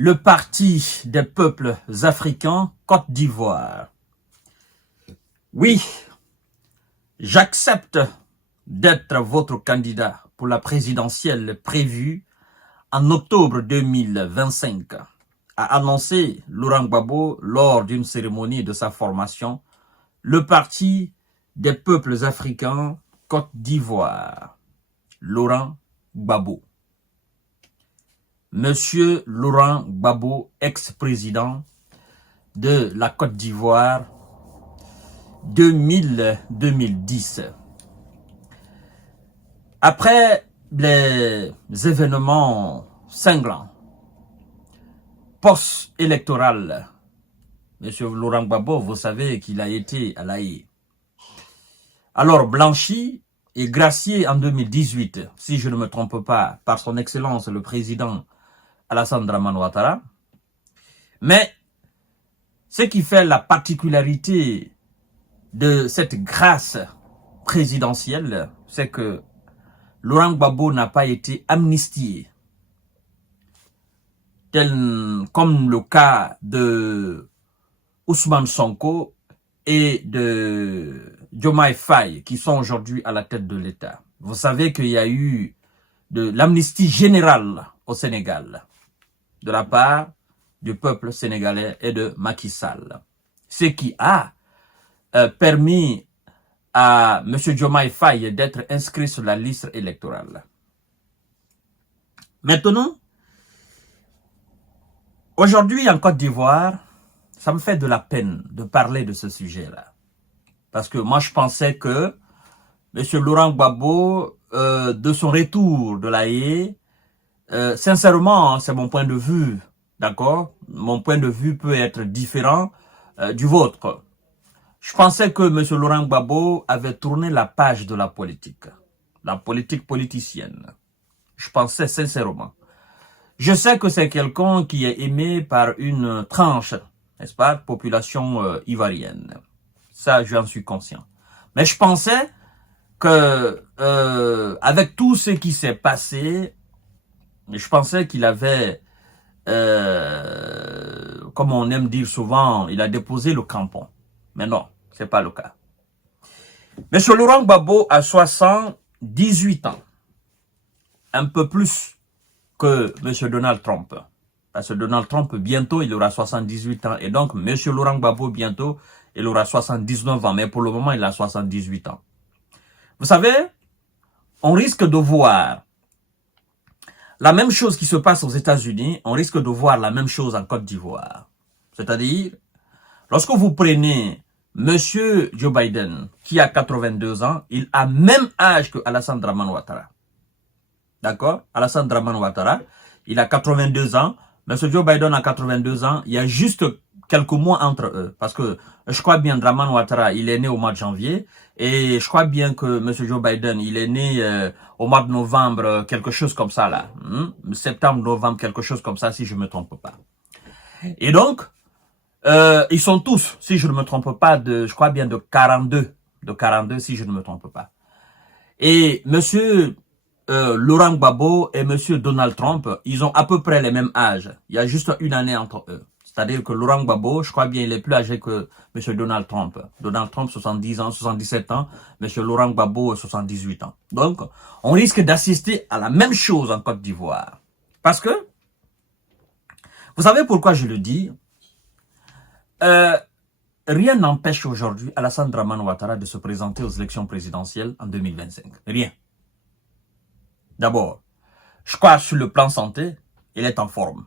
Le Parti des peuples africains, Côte d'Ivoire. Oui, j'accepte d'être votre candidat pour la présidentielle prévue en octobre 2025, a annoncé Laurent Gbagbo lors d'une cérémonie de sa formation, le Parti des peuples africains, Côte d'Ivoire. Laurent Gbagbo. Monsieur Laurent Gbagbo, ex-président de la Côte d'Ivoire 2010. Après les événements cinglants post-électoral, Monsieur Laurent Gbagbo, vous savez qu'il a été à La Haye. Alors blanchi et gracié en 2018, si je ne me trompe pas, par son excellence le président Alassane Dramane Ouattara. Mais ce qui fait la particularité de cette grâce présidentielle, c'est que Laurent Gbagbo n'a pas été amnistié, tel comme le cas de Ousmane Sonko et de Diomaye Faye, qui sont aujourd'hui à la tête de l'État. Vous savez qu'il y a eu de l'amnistie générale au Sénégal, de la part du peuple sénégalais et de Macky Sall. Ce qui a permis à M. Diomaye Faye d'être inscrit sur la liste électorale. Maintenant, aujourd'hui en Côte d'Ivoire, ça me fait de la peine de parler de ce sujet-là. Parce que moi, je pensais que M. Laurent Gbagbo, de son retour de La Haye, sincèrement, c'est mon point de vue, d'accord? Mon point de vue peut être différent du vôtre. Je pensais que M. Laurent Gbagbo avait tourné la page de la politique politicienne. Je pensais sincèrement. Je sais que c'est quelqu'un qui est aimé par une tranche, n'est-ce pas, population ivoirienne. Ça, j'en suis conscient. Mais je pensais que, avec tout ce qui s'est passé, je pensais qu'il avait, comme on aime dire souvent, il a déposé le crampon. Mais non, c'est pas le cas. Monsieur Laurent Gbagbo a 78 ans. Un peu plus que Monsieur Donald Trump. Parce que Donald Trump, bientôt, il aura 78 ans. Et donc, Monsieur Laurent Gbagbo, bientôt, il aura 79 ans. Mais pour le moment, il a 78 ans. Vous savez, on risque de voir la même chose qui se passe aux États-Unis. On risque de voir la même chose en Côte d'Ivoire. C'est-à-dire, lorsque vous prenez Monsieur Joe Biden, qui a 82 ans, il a même âge que Alassane Dramane Ouattara. D'accord? Alassane Dramane Ouattara, il a 82 ans. Monsieur Joe Biden a 82 ans. Il y a juste quelques mois entre eux. Parce que je crois bien Dramane Ouattara, il est né au mois de janvier. Et je crois bien que Monsieur Joe Biden, il est né au mois de novembre, quelque chose comme ça là. Septembre, novembre, quelque chose comme ça, si je ne me trompe pas. Et donc, ils sont tous, si je ne me trompe pas, je crois bien de 42, si je ne me trompe pas. Et Monsieur Laurent Gbagbo et Monsieur Donald Trump, ils ont à peu près les mêmes âges. Il y a juste une année entre eux. C'est-à-dire que Laurent Gbagbo, je crois bien, il est plus âgé que Monsieur Donald Trump. Donald Trump, 70 ans, 77 ans. Monsieur Laurent Gbagbo, 78 ans. Donc, on risque d'assister à la même chose en Côte d'Ivoire. Parce que, vous savez pourquoi je le dis? Rien n'empêche aujourd'hui Alassane Dramane Ouattara de se présenter aux élections présidentielles en 2025. Rien. D'abord, je crois sur le plan santé, il est en forme.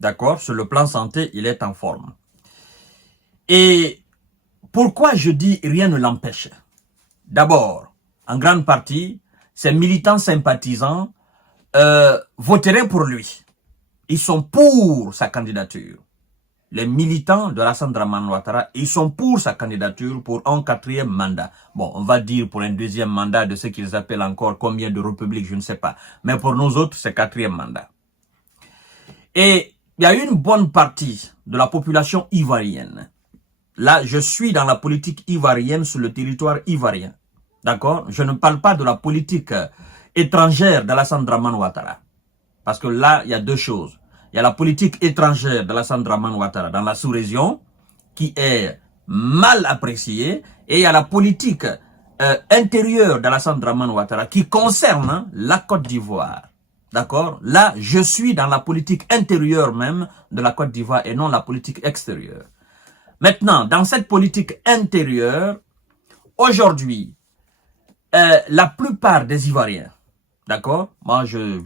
D'accord? Sur le plan santé, il est en forme. Et pourquoi je dis rien ne l'empêche? D'abord, en grande partie, ses militants sympathisants voteraient pour lui. Ils sont pour sa candidature. Les militants de Alassane Dramane Ouattara, ils sont pour sa candidature pour un 4e mandat. Bon, on va dire pour un 2e mandat de ce qu'ils appellent encore combien de républiques, je ne sais pas. Mais pour nous autres, c'est 4e mandat. Et il y a une bonne partie de la population ivoirienne. Là, je suis dans la politique ivoirienne sur le territoire ivoirien. D'accord? Je ne parle pas de la politique étrangère d'Alassane Dramane Ouattara. Parce que là, il y a deux choses. il y a la politique étrangère d'Alassane Dramane Ouattara dans la sous-région qui est mal appréciée, et il y a la politique intérieure d'Alassane Dramane Ouattara qui concerne la Côte d'Ivoire. D'accord? Là, je suis dans la politique intérieure même de la Côte d'Ivoire et non la politique extérieure. Maintenant, dans cette politique intérieure, aujourd'hui, la plupart des Ivoiriens, d'accord? Moi, j'ai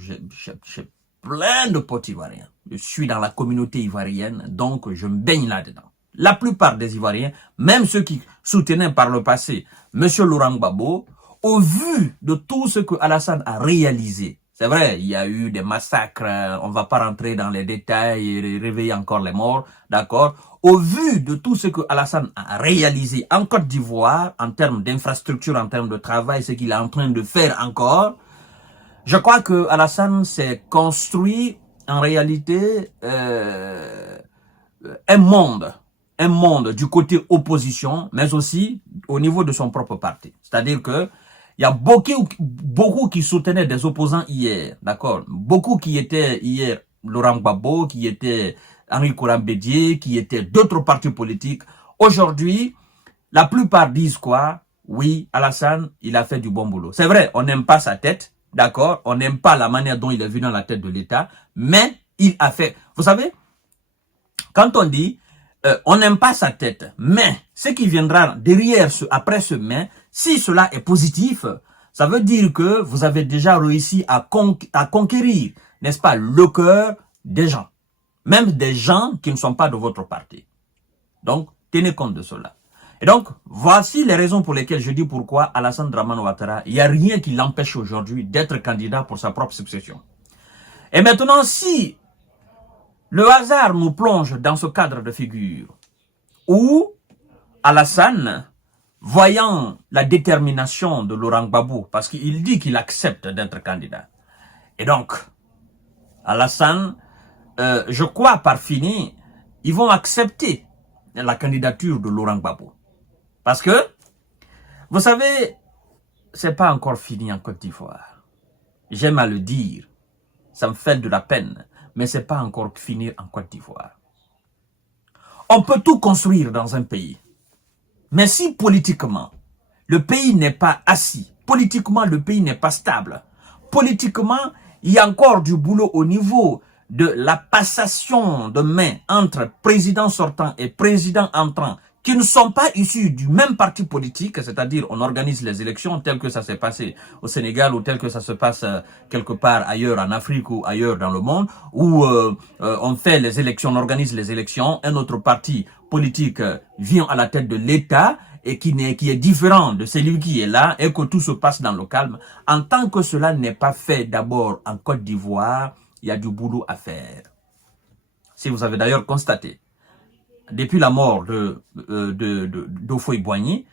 plein de potes ivoiriens. Je suis dans la communauté ivoirienne, donc je me baigne là-dedans. La plupart des Ivoiriens, même ceux qui soutenaient par le passé M. Laurent Gbagbo, au vu de tout ce que Alassane a réalisé, c'est vrai, il y a eu des massacres, on ne va pas rentrer dans les détails et réveiller encore les morts, d'accord? Au vu de tout ce que Alassane a réalisé en Côte d'Ivoire, en termes d'infrastructure, en termes de travail, ce qu'il est en train de faire encore, je crois que Alassane s'est construit en réalité un monde du côté opposition, mais aussi au niveau de son propre parti. C'est-à-dire que il y a beaucoup qui soutenaient des opposants hier, d'accord? Beaucoup qui étaient hier Laurent Gbagbo, qui étaient Henri Konan Bédié, qui étaient d'autres partis politiques. Aujourd'hui, la plupart disent quoi? Oui, Alassane, il a fait du bon boulot. C'est vrai, on n'aime pas sa tête, d'accord? On n'aime pas la manière dont il est venu dans la tête de l'État, mais il a fait. Vous savez, quand on dit on n'aime pas sa tête, mais ce qui viendra derrière, après ce mais, si cela est positif, ça veut dire que vous avez déjà réussi à conquérir, n'est-ce pas, le cœur des gens. Même des gens qui ne sont pas de votre parti. Donc, tenez compte de cela. Et donc, voici les raisons pour lesquelles je dis pourquoi Alassane Dramane Ouattara, il n'y a rien qui l'empêche aujourd'hui d'être candidat pour sa propre succession. Et maintenant, si le hasard nous plonge dans ce cadre de figure où Alassane, voyant la détermination de Laurent Gbagbo, parce qu'il dit qu'il accepte d'être candidat. Et donc, Alassane, je crois par fini, ils vont accepter la candidature de Laurent Gbagbo. Parce que, vous savez, c'est pas encore fini en Côte d'Ivoire. J'aime à le dire, ça me fait de la peine, mais c'est pas encore fini en Côte d'Ivoire. On peut tout construire dans un pays. Mais si politiquement, le pays n'est pas assis, politiquement, le pays n'est pas stable, politiquement, il y a encore du boulot au niveau de la passation de main entre président sortant et président entrant, qui ne sont pas issus du même parti politique, c'est-à-dire on organise les élections tel que ça s'est passé au Sénégal ou tel que ça se passe quelque part ailleurs en Afrique ou ailleurs dans le monde, où on fait les élections, on organise les élections, un autre parti politique vient à la tête de l'État et qui est différent de celui qui est là et que tout se passe dans le calme. En tant que cela n'est pas fait d'abord en Côte d'Ivoire, il y a du boulot à faire. Si vous avez d'ailleurs constaté, depuis la mort d'Houphouët-Boigny,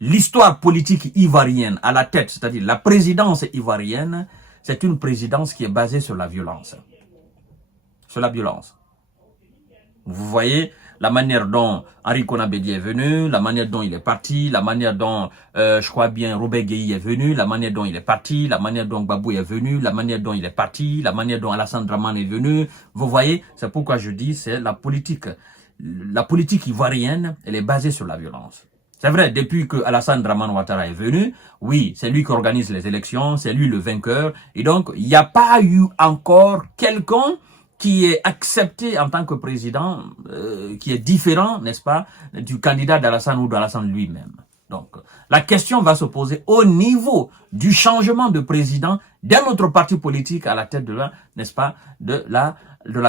l'histoire politique ivoirienne à la tête, c'est-à-dire la présidence ivoirienne, c'est une présidence qui est basée sur la violence. Sur la violence. Vous voyez la manière dont Henri Konan Bédié est venu, la manière dont il est parti, la manière dont, je crois bien, Robert Gueye est venu, la manière dont il est parti, la manière dont Gbagbo est venu, la manière dont il est parti, la manière dont Alassane Dramane est venu. Vous voyez, c'est pourquoi je dis, c'est la politique. La politique ivoirienne, elle est basée sur la violence. C'est vrai, depuis que Alassane Dramane Ouattara est venu, oui, c'est lui qui organise les élections, c'est lui le vainqueur. Et donc, il n'y a pas eu encore quelqu'un qui est accepté en tant que président, qui est différent, n'est-ce pas, du candidat d'Alassane ou d'Alassane lui-même. Donc, la question va se poser au niveau du changement de président d'un autre parti politique à la tête de la, n'est-ce pas, de la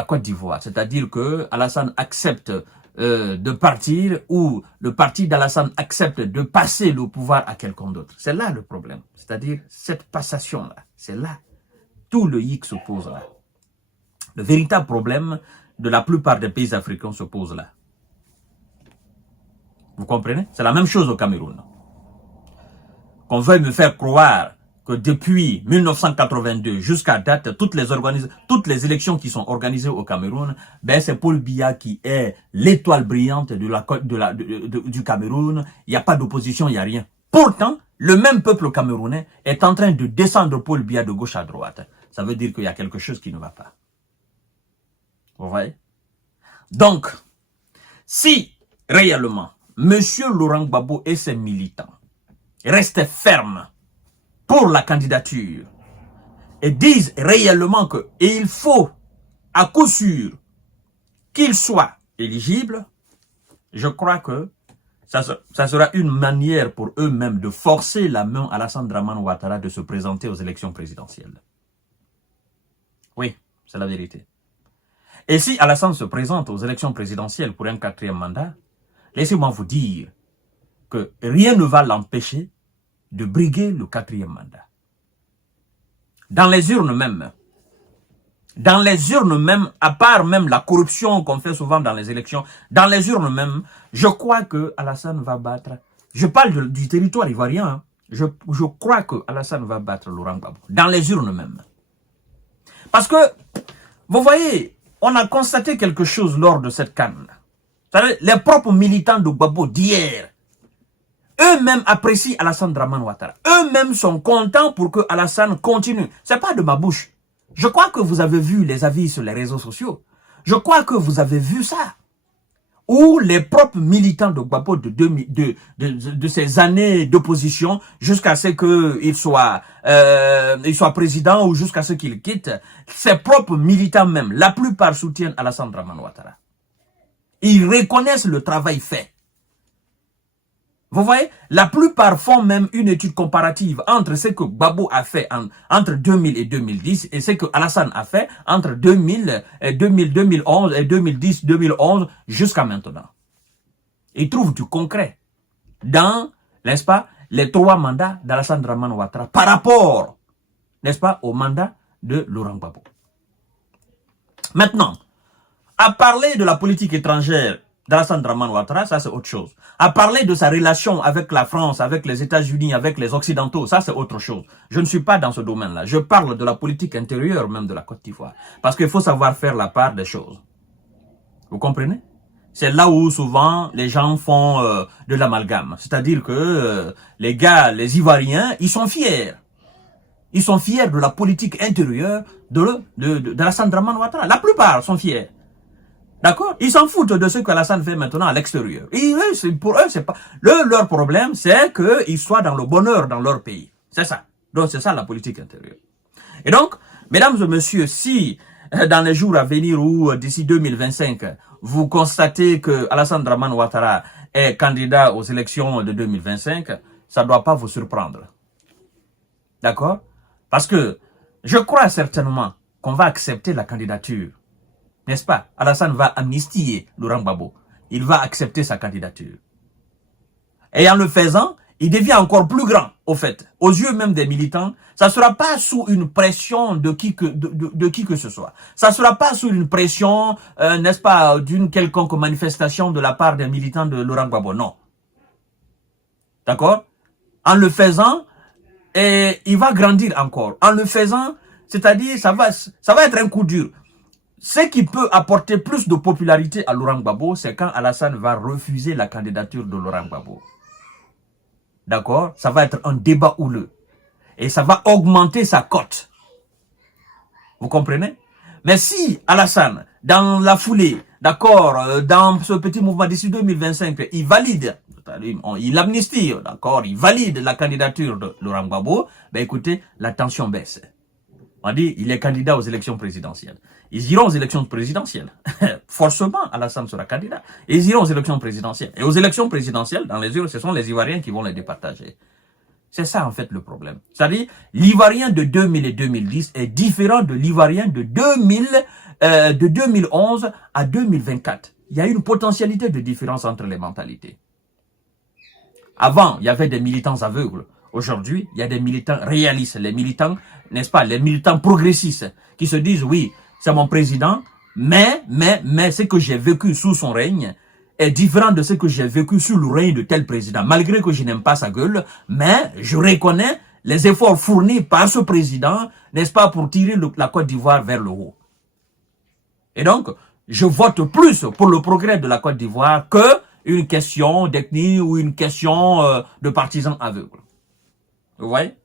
Côte d'Ivoire. C'est-à-dire que Alassane accepte de partir ou le parti d'Alassane accepte de passer le pouvoir à quelqu'un d'autre. C'est là le problème. C'est-à-dire cette passation-là. C'est là. Tout le hic se pose là. Le véritable problème de la plupart des pays africains se pose là. Vous comprenez? C'est la même chose au Cameroun. Qu'on veuille me faire croire que depuis 1982 jusqu'à date, toutes les élections qui sont organisées au Cameroun, ben c'est Paul Biya qui est l'étoile brillante du Cameroun. Il n'y a pas d'opposition, il n'y a rien. Pourtant, le même peuple camerounais est en train de descendre Paul Biya de gauche à droite. Ça veut dire qu'il y a quelque chose qui ne va pas. Vous voyez? Donc, si réellement, M. Laurent Gbagbo et ses militants restent fermes pour la candidature et disent réellement qu'il faut, à coup sûr, qu'il soit éligible, je crois que ça sera une manière pour eux-mêmes de forcer la main à Alassane Dramane Ouattara de se présenter aux élections présidentielles. Oui, c'est la vérité. Et si Alassane se présente aux élections présidentielles pour un 4e mandat, laissez-moi vous dire que rien ne va l'empêcher de briguer le 4e mandat. Dans les urnes même, à part même la corruption qu'on fait souvent dans les élections, dans les urnes même, je crois que Alassane va battre, je parle du territoire ivoirien, hein, je crois que Alassane va battre Laurent Gbagbo, dans les urnes même. Parce que, vous voyez, on a constaté quelque chose lors de cette canne. Les propres militants de Gbagbo d'hier, eux-mêmes apprécient Alassane Dramane Ouattara. Eux-mêmes sont contents pour que Alassane continue. C'est pas de ma bouche. Je crois que vous avez vu les avis sur les réseaux sociaux. Je crois que vous avez vu ça. Où les propres militants de Gbagbo de ces années d'opposition, jusqu'à ce qu'il soit président ou jusqu'à ce qu'il quitte, ses propres militants même, la plupart soutiennent Alassane Dramane Ouattara. Ils reconnaissent le travail fait. Vous voyez, la plupart font même une étude comparative entre ce que Gbagbo a fait entre 2000 et 2010 et ce que Alassane a fait entre 2011 et 2010, 2011 jusqu'à maintenant. Ils trouvent du concret dans, n'est-ce pas, les 3 mandats d'Alassane Dramane Ouattara par rapport, n'est-ce pas, au mandat de Laurent Gbagbo. Maintenant, à parler de la politique étrangère d'Alassane Dramane Ouattara, ça c'est autre chose. À parler de sa relation avec la France, avec les États-Unis, avec les Occidentaux, ça c'est autre chose. Je ne suis pas dans ce domaine-là. Je parle de la politique intérieure même de la Côte d'Ivoire. Parce qu'il faut savoir faire la part des choses. Vous comprenez? C'est là où souvent les gens font de l'amalgame. C'est-à-dire que les gars, les Ivoiriens, ils sont fiers. Ils sont fiers de la politique intérieure d'Alassane Dramane Ouattara. La plupart sont fiers. D'accord? Ils s'en foutent de ce qu'Alassane fait maintenant à l'extérieur. Pour eux, c'est pas leur problème, c'est qu'ils soient dans le bonheur dans leur pays. C'est ça. Donc c'est ça la politique intérieure. Et donc, mesdames et messieurs, si dans les jours à venir ou d'ici 2025, vous constatez que Alassane Dramane Ouattara est candidat aux élections de 2025, ça ne doit pas vous surprendre. D'accord? Parce que je crois certainement qu'on va accepter la candidature. N'est-ce pas? Alassane va amnistier Laurent Gbagbo. Il va accepter sa candidature. Et en le faisant, il devient encore plus grand, au fait. Aux yeux même des militants, ça ne sera pas sous une pression de qui que ce soit. Ça ne sera pas sous une pression, n'est-ce pas, d'une quelconque manifestation de la part des militants de Laurent Gbagbo. Non. D'accord? En le faisant, il va grandir encore. En le faisant, c'est-à-dire, ça va être un coup dur. Ce qui peut apporter plus de popularité à Laurent Gbagbo, c'est quand Alassane va refuser la candidature de Laurent Gbagbo. D'accord? Ça va être un débat houleux. Et ça va augmenter sa cote. Vous comprenez? Mais si Alassane, dans la foulée, d'accord, dans ce petit mouvement d'ici 2025, il valide, il amnistie, d'accord, il valide la candidature de Laurent Gbagbo, ben écoutez, la tension baisse. On dit, il est candidat aux élections présidentielles. Ils iront aux élections présidentielles. Forcément, Alassane sera candidat. Ils iront aux élections présidentielles. Et aux élections présidentielles, dans les urnes, ce sont les Ivoiriens qui vont les départager. C'est ça, en fait, le problème. C'est-à-dire, l'Ivoirien de 2000 et 2010 est différent de l'Ivoirien de 2011 à 2024. Il y a une potentialité de différence entre les mentalités. Avant, il y avait des militants aveugles. Aujourd'hui, il y a des militants réalistes, les militants, n'est-ce pas, les militants progressistes qui se disent, oui, c'est mon président, mais ce que j'ai vécu sous son règne est différent de ce que j'ai vécu sous le règne de tel président. Malgré que je n'aime pas sa gueule, mais je reconnais les efforts fournis par ce président, n'est-ce pas, pour tirer la Côte d'Ivoire vers le haut. Et donc, je vote plus pour le progrès de la Côte d'Ivoire que une question d'ethnie ou une question de partisans aveugles. Vous voyez?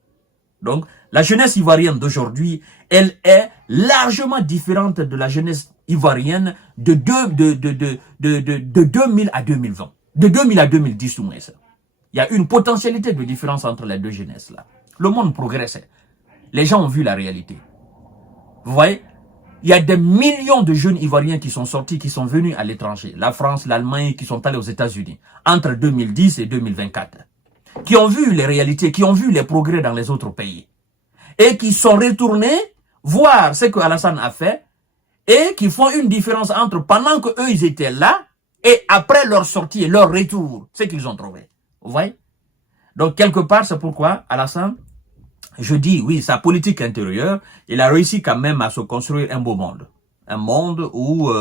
Donc, la jeunesse ivoirienne d'aujourd'hui, elle est largement différente de la jeunesse ivoirienne de 2000 à 2020. De 2000 à 2010 ou moins ça. Il y a une potentialité de différence entre les deux jeunesses là. Le monde progresse. Les gens ont vu la réalité. Vous voyez? Il y a des millions de jeunes Ivoiriens qui sont sortis, qui sont venus à l'étranger. La France, l'Allemagne, qui sont allés aux États-Unis. Entre 2010 et 2024. Qui ont vu les réalités, qui ont vu les progrès dans les autres pays. Et qui sont retournés voir ce que Alassane a fait. Et qui font une différence entre pendant qu'eux ils étaient là et après leur sortie et leur retour. Ce qu'ils ont trouvé. Vous voyez? Donc quelque part, c'est pourquoi Alassane, je dis, oui, sa politique intérieure, il a réussi quand même à se construire un beau monde. Un monde où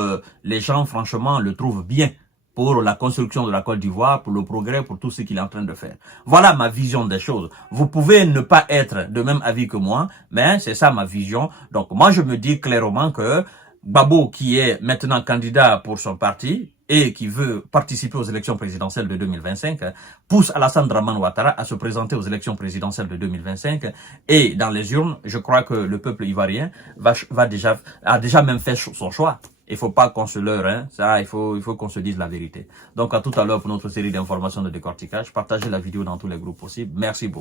les gens, franchement, le trouvent bien pour la construction de la Côte d'Ivoire, pour le progrès, pour tout ce qu'il est en train de faire. Voilà ma vision des choses. Vous pouvez ne pas être de même avis que moi, mais c'est ça ma vision. Donc moi, je me dis clairement que Gbagbo, qui est maintenant candidat pour son parti et qui veut participer aux élections présidentielles de 2025, pousse Alassane Dramane Ouattara à se présenter aux élections présidentielles de 2025. Et dans les urnes, je crois que le peuple ivoirien a déjà même fait son choix. Il faut pas qu'on se leurre, hein. Ça, il faut qu'on se dise la vérité. Donc à tout à l'heure pour notre série d'informations de décortiquage. Partagez la vidéo dans tous les groupes possibles. Merci beaucoup.